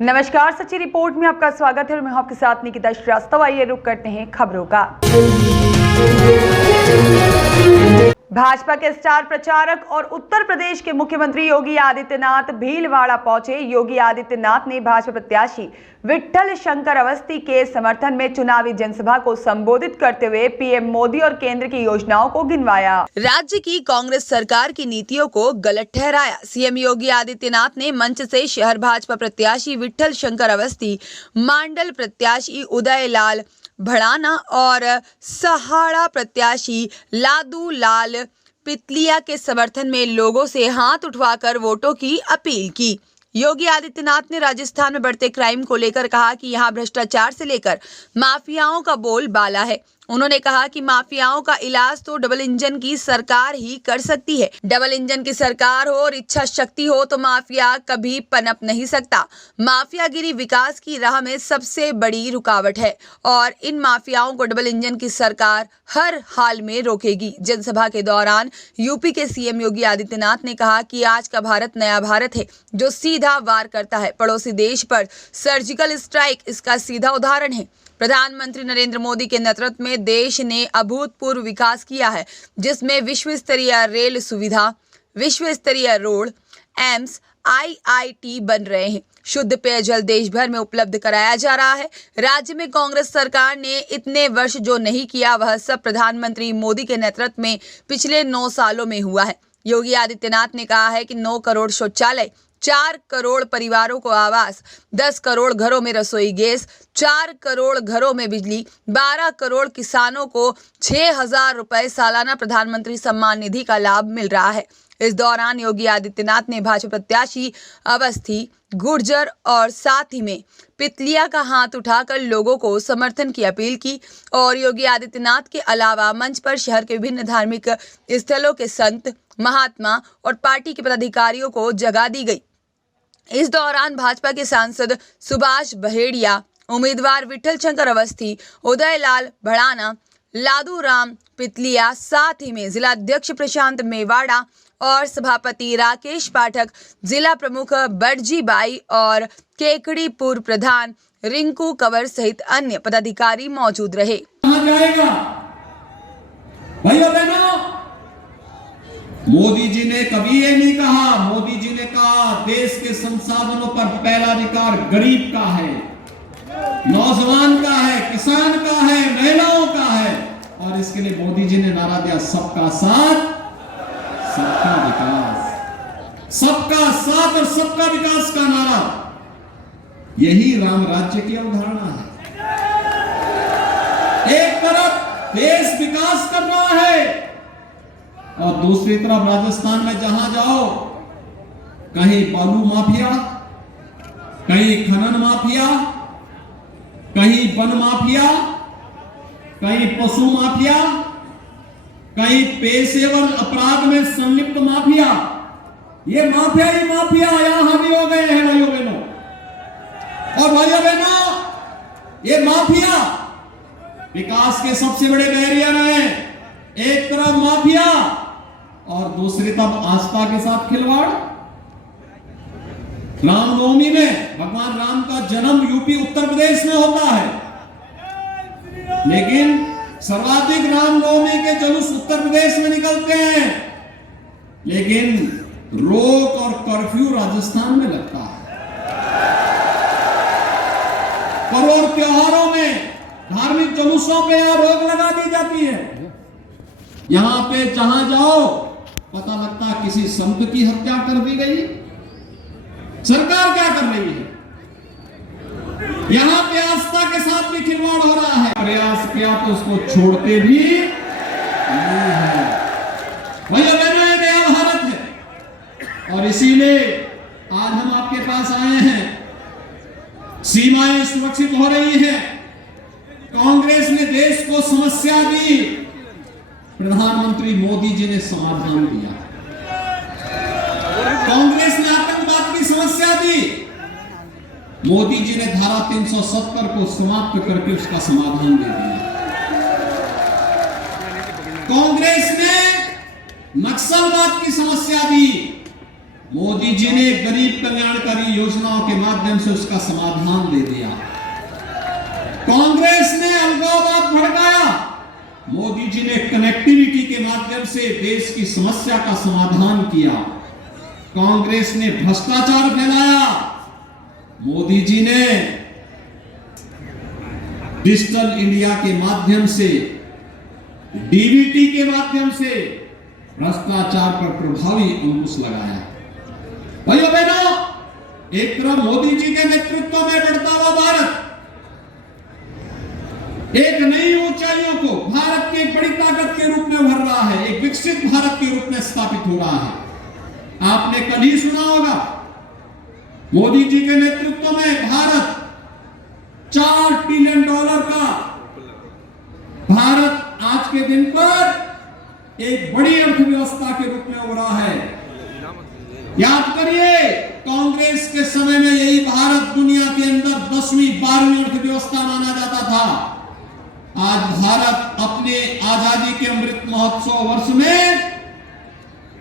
नमस्कार, सच्ची रिपोर्ट में आपका स्वागत है और मैं हूं आपके साथ निकिता श्रीवास्तव। आइए रुक करते हैं खबरों का। भाजपा के स्टार प्रचारक और उत्तर प्रदेश के मुख्यमंत्री योगी आदित्यनाथ भीलवाड़ा पहुंचे। योगी आदित्यनाथ ने भाजपा प्रत्याशी विट्ठल शंकर अवस्थी के समर्थन में चुनावी जनसभा को संबोधित करते हुए पीएम मोदी और केंद्र की योजनाओं को गिनवाया। राज्य की कांग्रेस सरकार की नीतियों को गलत ठहराया। सीएम योगी आदित्यनाथ ने मंच से शहर भाजपा प्रत्याशी विट्ठल शंकर अवस्थी, मंडल प्रत्याशी उदय लाल भड़ाना और सहाड़ा प्रत्याशी लादू लाल पितलिया के समर्थन में लोगों से हाथ उठवाकर वोटों की अपील की। योगी आदित्यनाथ ने राजस्थान में बढ़ते क्राइम को लेकर कहा कि यहां भ्रष्टाचार से लेकर माफियाओं का बोलबाला है। उन्होंने कहा कि माफियाओं का इलाज तो डबल इंजन की सरकार ही कर सकती है। डबल इंजन की सरकार हो और इच्छा शक्ति हो तो माफिया कभी पनप नहीं सकता। माफियागिरी विकास की राह में सबसे बड़ी रुकावट है और इन माफियाओं को डबल इंजन की सरकार हर हाल में रोकेगी। जनसभा के दौरान यूपी के सीएम योगी आदित्यनाथ ने कहा कि आज का भारत नया भारत है जो सीधा वार करता है। पड़ोसी देश पर सर्जिकल स्ट्राइक इसका सीधा उदाहरण है। प्रधानमंत्री नरेंद्र मोदी के नेतृत्व में देश ने अभूतपूर्व विकास किया है, जिसमें विश्व स्तरीय रेल सुविधा, विश्व स्तरीय रोड, एम्स, IIT बन रहे हैं। शुद्ध पेयजल देश भर में उपलब्ध कराया जा रहा है। राज्य में कांग्रेस सरकार ने इतने वर्ष जो नहीं किया वह सब प्रधानमंत्री मोदी के नेतृत्व में पिछले 9 सालों में हुआ है। योगी आदित्यनाथ ने कहा है कि 9 करोड़ शौचालय, 4 करोड़ परिवारों को आवास, 10 करोड़ घरों में रसोई गैस, 4 करोड़ घरों में बिजली, 12 करोड़ किसानों को 6,000 रुपए सालाना प्रधानमंत्री सम्मान निधि का लाभ मिल रहा है। इस दौरान योगी आदित्यनाथ ने भाजपा प्रत्याशी अवस्थी, गुर्जर और साथ ही में पितलिया का हाथ उठाकर लोगों को समर्थन की अपील की और योगी आदित्यनाथ के अलावा मंच पर शहर के विभिन्न धार्मिक स्थलों के संत, महात्मा और पार्टी के पदाधिकारियों को जगह दी गई। इस दौरान भाजपा के सांसद सुभाष बहेड़िया, उम्मीदवार विट्ठल शंकर अवस्थी, उदय लाल भड़ाना, लादू राम पितलिया, साथ ही में जिला अध्यक्ष प्रशांत मेवाड़ा और सभापति राकेश पाठक, जिला प्रमुख बड़जी बाई और केकड़ी पूर्व प्रधान रिंकू कंवर सहित अन्य पदाधिकारी मौजूद रहे। कहां जाएगा भाइयों बहनों? मोदी जी ने कभी ये नहीं कहा। मोदी जी ने कहा देश के संसाधनों पर पहला अधिकार गरीब का है, नौजवान का है, किसान का है, महिलाओं का है। और इसके लिए मोदी जी ने नारा दिया सबका साथ, सबका विकास। सबका साथ और सबका विकास का नारा, यही राम राज्य की अवधारणा है। एक तरफ देश विकास कर रहा है और दूसरी तरफ राजस्थान में जहां जाओ कहीं बालू माफिया, कहीं खनन माफिया, कहीं वन माफिया, कहीं पशु माफिया, कहीं पेशेवर अपराध में संलिप्त माफिया। ये माफिया ही माफिया यहां हावी हो गए हैं भाइयों बहनों। और भाइयों बहनों, ये माफिया विकास के सबसे बड़े बैरियर हैं। एक तरफ माफिया और दूसरी तरफ आस्था के साथ खिलवाड़। रामनवमी में भगवान राम का जन्म यूपी उत्तर प्रदेश में होता है, लेकिन सर्वाधिक रामनवमी के जुलूस उत्तर प्रदेश में निकलते हैं, लेकिन रोक और कर्फ्यू राजस्थान में लगता है। पर्व और त्योहारों में धार्मिक जुलूसों पे यहां रोक लगा दी जाती है। यहां पे जहां जाओ पता लगता किसी संत की हत्या कर दी गई। सरकार क्या कर रही है? यहां पे आस्था के साथ भी खिलवाड़ हो रहा है। प्रयास किया तो उसको छोड़ते भी नहीं है। भैया बहनों, ये नया भारत है और इसीलिए आज हम आपके पास आए हैं। सीमाएं सुरक्षित हो रही हैं। कांग्रेस ने देश को समस्या दी, प्रधानमंत्री मोदी जी ने समाधान दिया। कांग्रेस ने आतंकवाद की समस्या दी, मोदी जी ने धारा 370 को समाप्त करके उसका समाधान दे दिया। कांग्रेस ने नक्सलवाद की समस्या दी, मोदी जी ने गरीब कल्याणकारी योजनाओं के माध्यम से उसका समाधान दे दिया। कांग्रेस ने अलगाववाद भड़काया, मोदी जी ने कनेक्टिविटी के माध्यम से देश की समस्या का समाधान किया। कांग्रेस ने भ्रष्टाचार फैलाया, मोदी जी ने डिजिटल इंडिया के माध्यम से, डीबीटी के माध्यम से भ्रष्टाचार पर प्रभावी अंकुश लगाया। भाइयों बहनों, एक तरफ मोदी जी के नेतृत्व में बढ़ता हुआ भारत एक नई ऊंचाइयों को भारत की एक बड़ी ताकत के रूप में उभर रहा है, एक विकसित भारत के रूप में स्थापित हो रहा है। आपने कल ही सुना होगा, मोदी जी के नेतृत्व में भारत $4 ट्रिलियन का भारत आज के दिन पर एक बड़ी अर्थव्यवस्था के रूप में उभरा है। याद करिए, कांग्रेस के समय में यही भारत दुनिया के अंदर 10वीं 12वीं अर्थव्यवस्था माना जाता था। आज भारत अपने आजादी के अमृत महोत्सव वर्ष में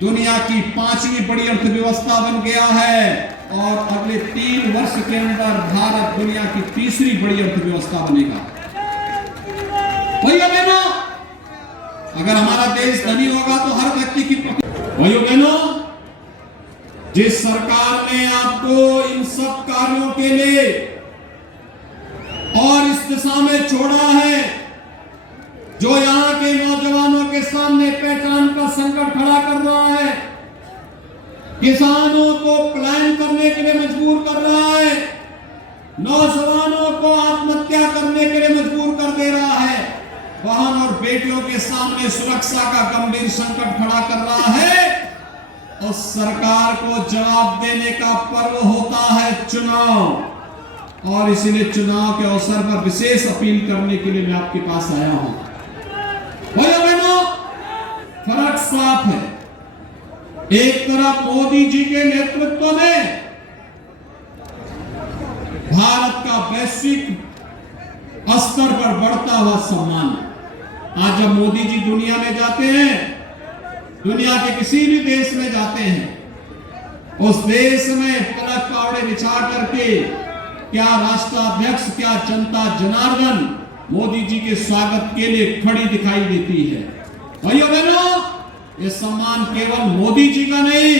दुनिया की 5वीं बड़ी अर्थव्यवस्था बन गया है और अगले 3 वर्ष के अंदर भारत दुनिया की 3री बड़ी अर्थव्यवस्था बनेगा। भाइयों बहनों, अगर हमारा देश धनी होगा तो हर व्यक्ति की भाइयों बहनों, जिस सरकार ने आपको इन सब कार्यों के लिए और इस दिशा में छोड़ा है, जो यहां के नौजवानों के सामने पहचान का संकट खड़ा कर रहा है, किसानों को पलायन करने के लिए मजबूर कर रहा है, नौजवानों को आत्महत्या करने के लिए मजबूर कर दे रहा है, बहन और बेटियों के सामने सुरक्षा का गंभीर संकट खड़ा कर रहा है, उस सरकार को जवाब देने का पर्व होता है चुनाव। और इसलिए चुनाव के अवसर पर विशेष अपील करने के लिए मैं आपके पास आया हूं। भाइयों बहनों, फर्क साफ है। एक तरफ मोदी जी के नेतृत्व में भारत का वैश्विक स्तर पर बढ़ता हुआ सम्मान। आज जब मोदी जी दुनिया में जाते हैं, दुनिया के किसी भी देश में जाते हैं, उस देश में तिलक पावड़े बिछा करके क्या राष्ट्राध्यक्ष, क्या जनता जनार्दन मोदी जी के स्वागत के लिए खड़ी दिखाई देती है। भाइयों बहनों, ये सम्मान केवल मोदी जी का नहीं,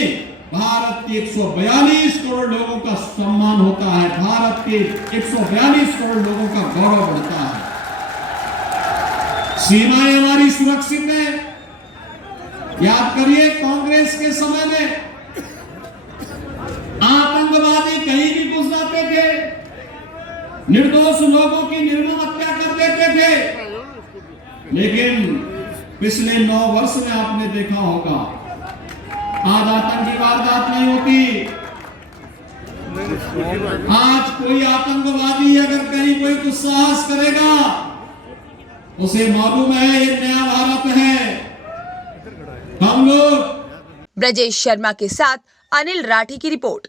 भारत के 142 करोड़ लोगों का सम्मान होता है। भारत के 142 करोड़ लोगों का गौरव बढ़ता है। सीमाएं हमारी सुरक्षित हैं। याद करिए, कांग्रेस के समय में आतंकवादी कहीं भी घुस जाते थे, निर्दोष लोगों की निर्मम हत्या कर देते थे। लेकिन पिछले 9 वर्ष में आपने देखा होगा, आज आतंकी वारदात नहीं होती। आज कोई आतंकवादी अगर कहीं कोई कुछ साहस करेगा, उसे मालूम है ये नया भारत है। हम लोग ब्रजेश शर्मा के साथ अनिल राठी की रिपोर्ट।